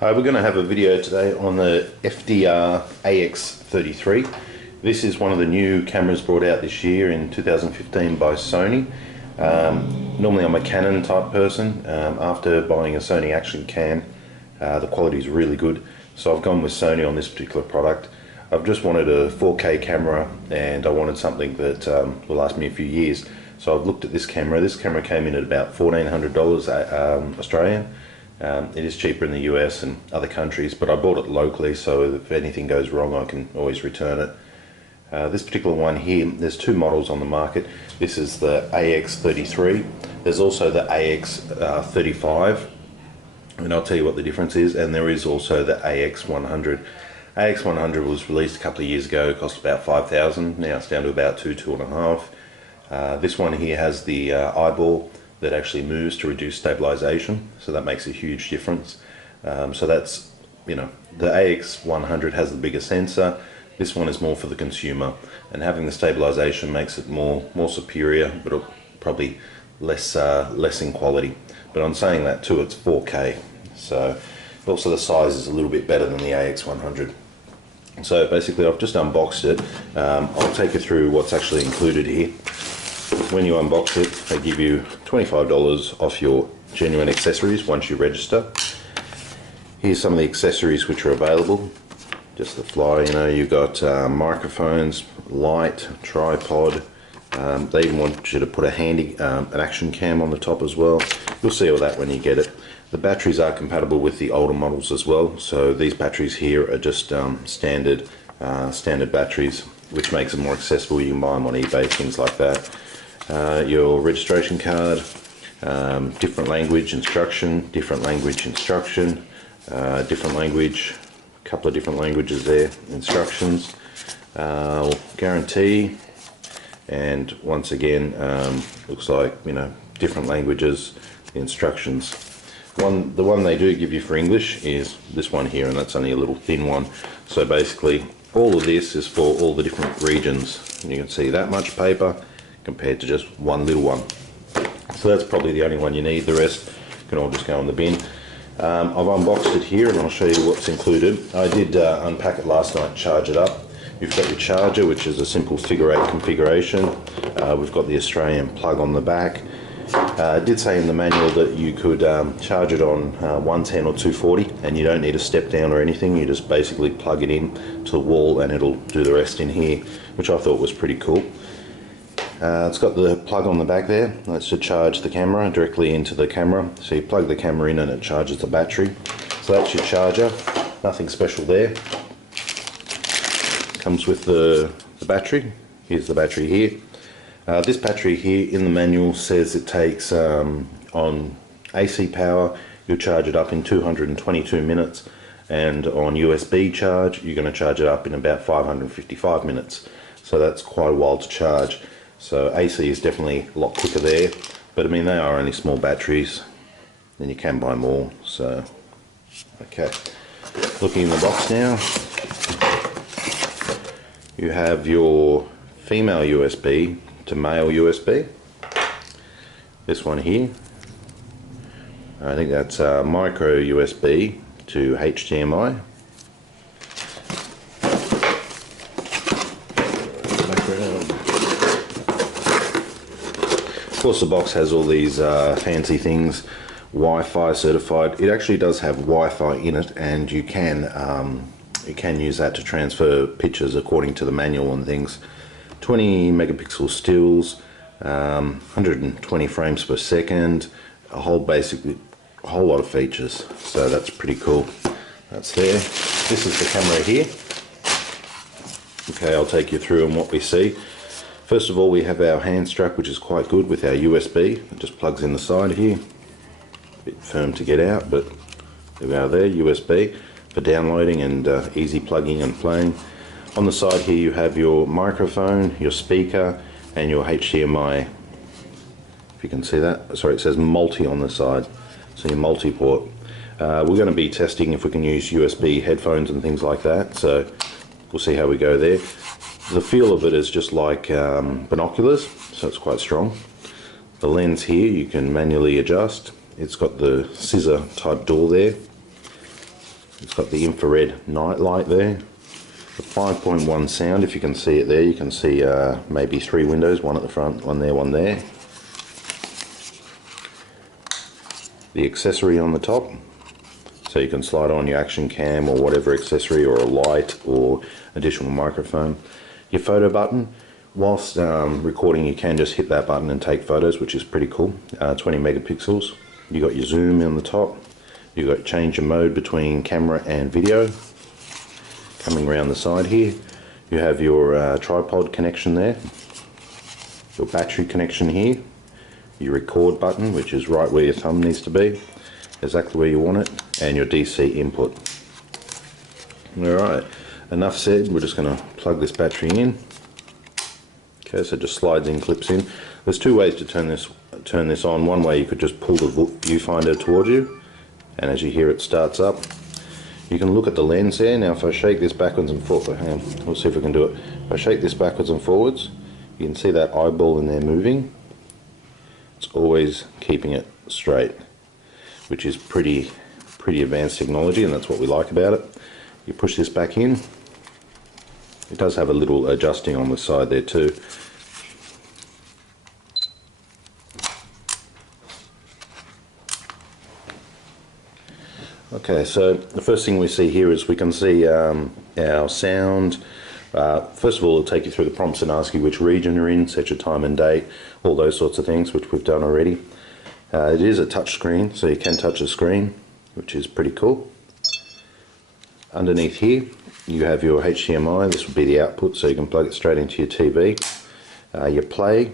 We're going to have a video today on the FDR AX33. This is one of the new cameras brought out this year in 2015 by Sony. Normally I'm a Canon type person. After buying a Sony Action Cam, the quality is really good, so I've gone with Sony on this particular product. I've just wanted a 4K camera and I wanted something that will last me a few years. So I've looked at this camera. This camera came in at about $1,400 Australian. It is cheaper in the US and other countries, but I bought it locally, so if anything goes wrong I can always return it. This particular one here, there's two models on the market. This is the AX33. There's also the AX35, and I'll tell you what the difference is, and there is also the AX100. AX100 was released a couple of years ago, cost about $5,000. Now it's down to about $2,500. This one here has the eyeball that actually moves to reduce stabilization, so that makes a huge difference. So that's, you know, the AX100 has the bigger sensor. This one is more for the consumer, and having the stabilization makes it more superior, but probably less in quality. But I'm saying that too, it's 4K, so also the size is a little bit better than the AX100. So basically I've just unboxed it. I'll take you through what's actually included here. When you unbox it, they give you $25 off your genuine accessories once you register. Here's some of the accessories which are available. Just the fly, you know, you've got microphones, light, tripod. They even want you to put an action cam on the top as well. You'll see all that when you get it. The batteries are compatible with the older models as well, so these batteries here are just standard batteries, which makes them more accessible. You can buy them on eBay, things like that. Your registration card, different language instruction, different language, a couple of different languages there, instructions, guarantee, and once again, looks like, you know, different languages, the instructions. The one they do give you for English is this one here, and that's only a little thin one. So basically all of this is for all the different regions, and you can see that much paper compared to just one little one. So that's probably the only one you need. The rest can all just go in the bin. I've unboxed it here and I'll show you what's included. I did unpack it last night, charge it up. You've got your charger, which is a simple figure 8 configuration. We've got the Australian plug on the back. It did say in the manual that you could charge it on 110 or 240, and you don't need a step down or anything. You just basically plug it in to the wall and it'll do the rest in here, which I thought was pretty cool. It's got the plug on the back there. That's to charge the camera directly into the camera. So you plug the camera in and it charges the battery. So that's your charger. Nothing special there. Comes with the battery. Here's the battery here. This battery here in the manual says it takes, on AC power, you'll charge it up in 222 minutes, and on USB charge, you're going to charge it up in about 555 minutes. So that's quite a while to charge. So AC is definitely a lot quicker there, but I mean, they are only small batteries, then you can buy more. So, okay. Looking in the box now, you have your female USB to male USB. This one here, I think that's micro USB to HDMI. Of course, the box has all these fancy things, Wi-Fi certified. It actually does have Wi-Fi in it, and you can use that to transfer pictures according to the manual and things. 20 megapixel stills, 120 frames per second, a whole lot of features. So that's pretty cool. That's there. This is the camera here. Okay, I'll take you through on what we see. First of all, we have our hand strap, which is quite good, with our USB. It just plugs in the side here. A bit firm to get out, but there we are there, USB for downloading and easy plugging and playing. On the side here you have your microphone, your speaker, and your HDMI. If you can see that, sorry, it says multi on the side, so your multi-port. We're going to be testing if we can use USB headphones and things like that, so we'll see how we go there. The feel of it is just like binoculars, so it's quite strong. The lens here you can manually adjust. It's got the scissor type door there. It's got the infrared night light there. The 5.1 sound, if you can see it there, you can see maybe 3 windows, one at the front, one there, one there. The accessory on the top, so you can slide on your action cam or whatever accessory, or a light or additional microphone. Your photo button, whilst recording you can just hit that button and take photos, which is pretty cool. 20 megapixels. You got your zoom on the top. You got change your mode between camera and video. Coming around the side here, you have your tripod connection there, your battery connection here, your record button, which is right where your thumb needs to be, exactly where you want it, and your DC input. Alright, enough said, we're just going to plug this battery in. Okay, so it just slides in, clips in. There's 2 ways to turn this on. One way, you could just pull the viewfinder towards you, and as you hear it starts up. You can look at the lens there. Now if I shake this backwards and forwards, hang on, we'll see if we can do it. If I shake this backwards and forwards, you can see that eyeball in there moving. It's always keeping it straight, which is pretty advanced technology, and that's what we like about it. You push this back in. It does have a little adjusting on the side there too. Okay, so the first thing we see here is we can see our sound. First of all, it'll take you through the prompts and ask you which region you're in, set your time and date, all those sorts of things, which we've done already. It is a touch screen, so you can touch the screen, which is pretty cool. Underneath here, you have your HDMI. This will be the output, so you can plug it straight into your TV. Your play.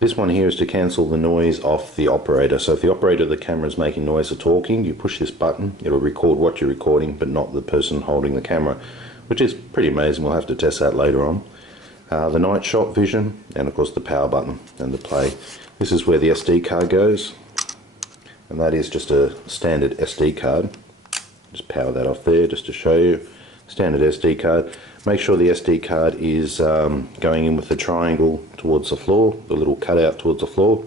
This one here is to cancel the noise off the operator. So if the operator of the camera is making noise or talking, you push this button, it'll record what you're recording, but not the person holding the camera, which is pretty amazing. We'll have to test that later on. The night shot vision, and of course the power button and the play. This is where the SD card goes, and that is just a standard SD card. Just power that off there just to show you. Standard SD card. Make sure the SD card is going in with the triangle towards the floor, the little cutout towards the floor.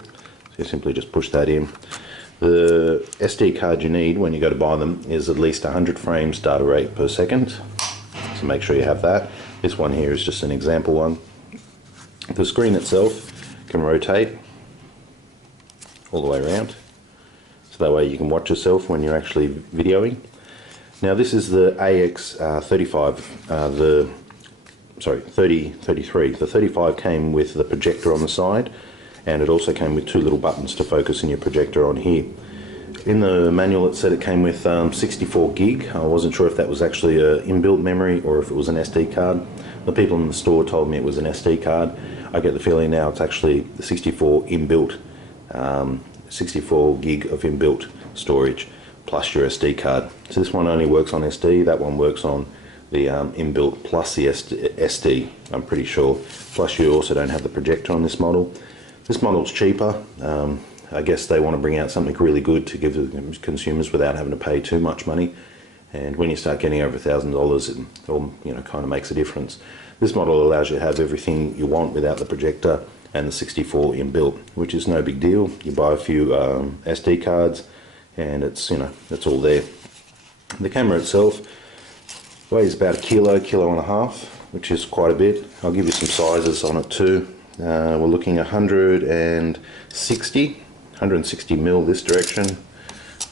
So you simply just push that in. The SD card you need when you go to buy them is at least 100 frames data rate per second. So make sure you have that. This one here is just an example one. The screen itself can rotate all the way around, so that way you can watch yourself when you're actually videoing. Now this is the AX35, 3033. The 35 came with the projector on the side, and it also came with 2 little buttons to focus in your projector on here. In the manual it said it came with 64 gig. I wasn't sure if that was actually an inbuilt memory or if it was an SD card. The people in the store told me it was an SD card. I get the feeling now it's actually the 64 inbuilt, 64 gig of inbuilt storage plus your SD card. So this one only works on SD, that one works on the inbuilt plus the SD, I'm pretty sure. Plus you also don't have the projector on this model. This model's cheaper. I guess they want to bring out something really good to give the consumers without having to pay too much money. And when you start getting over $1,000, it all, kind of makes a difference. This model allows you to have everything you want without the projector and the 64 inbuilt, which is no big deal. You buy a few SD cards, and it's it's all there. The camera itself weighs about a kilo and a half, which is quite a bit. I'll give you some sizes on it too. We're looking 160 mil this direction.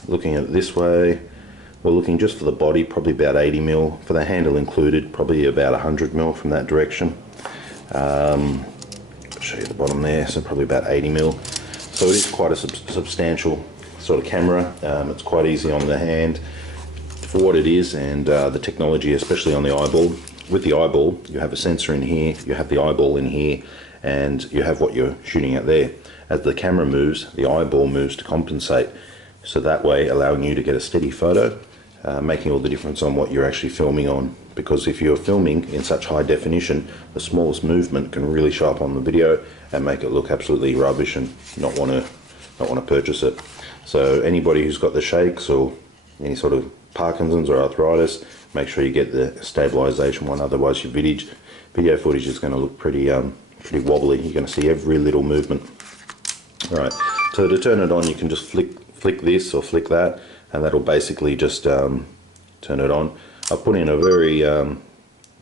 Looking at it this way, we're looking just for the body, probably about 80 mil. For the handle included, probably about 100 mil from that direction. I'll show you the bottom there, so probably about 80 mil. So it is quite a substantial sort of camera. It's quite easy on the hand for what it is, and the technology, especially on the eyeball. With the eyeball, you have a sensor in here, you have the eyeball in here, and you have what you're shooting at there. As the camera moves, the eyeball moves to compensate, so that way allowing you to get a steady photo, making all the difference on what you're actually filming on. Because if you're filming in such high definition, the smallest movement can really show up on the video and make it look absolutely rubbish and not want to purchase it. So anybody who's got the shakes or any sort of Parkinson's or arthritis, make sure you get the stabilization one, otherwise your video footage is going to look pretty wobbly. You're going to see every little movement. Alright, so to turn it on, you can just flick this or flick that, and that'll basically just turn it on. I put in a very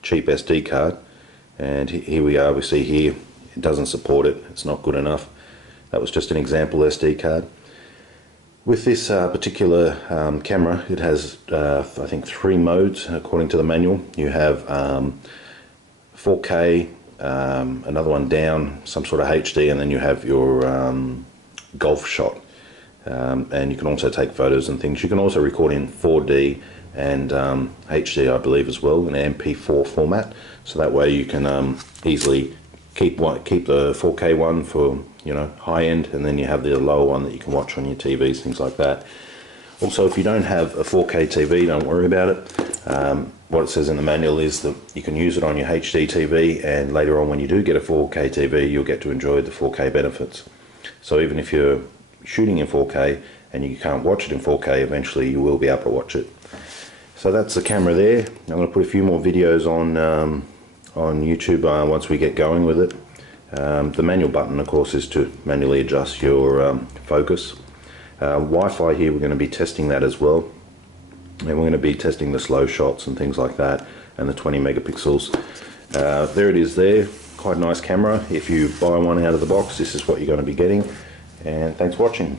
cheap SD card, and here we are. We see here it doesn't support it. It's not good enough. That was just an example SD card. With this particular camera, it has I think 3 modes according to the manual. You have 4K, another one down, some sort of HD, and then you have your golf shot. And you can also take photos and things. You can also record in 4D and HD, I believe, as well, in MP4 format. So that way you can easily keep the 4K one for, you know, high end, and then you have the lower one that you can watch on your TVs, things like that. Also, if you don't have a 4K TV, don't worry about it. What it says in the manual is that you can use it on your HD TV, and later on when you do get a 4K TV, you'll get to enjoy the 4K benefits. So even if you're shooting in 4K and you can't watch it in 4K, eventually you will be able to watch it. So that's the camera there. I'm going to put a few more videos on YouTube once we get going with it. The manual button, of course, is to manually adjust your focus. Wi-Fi here, we're going to be testing that as well, and we're going to be testing the slow shots and things like that, and the 20 megapixels. There it is there. Quite a nice camera. If you buy one out of the box, this is what you're going to be getting. And thanks for watching.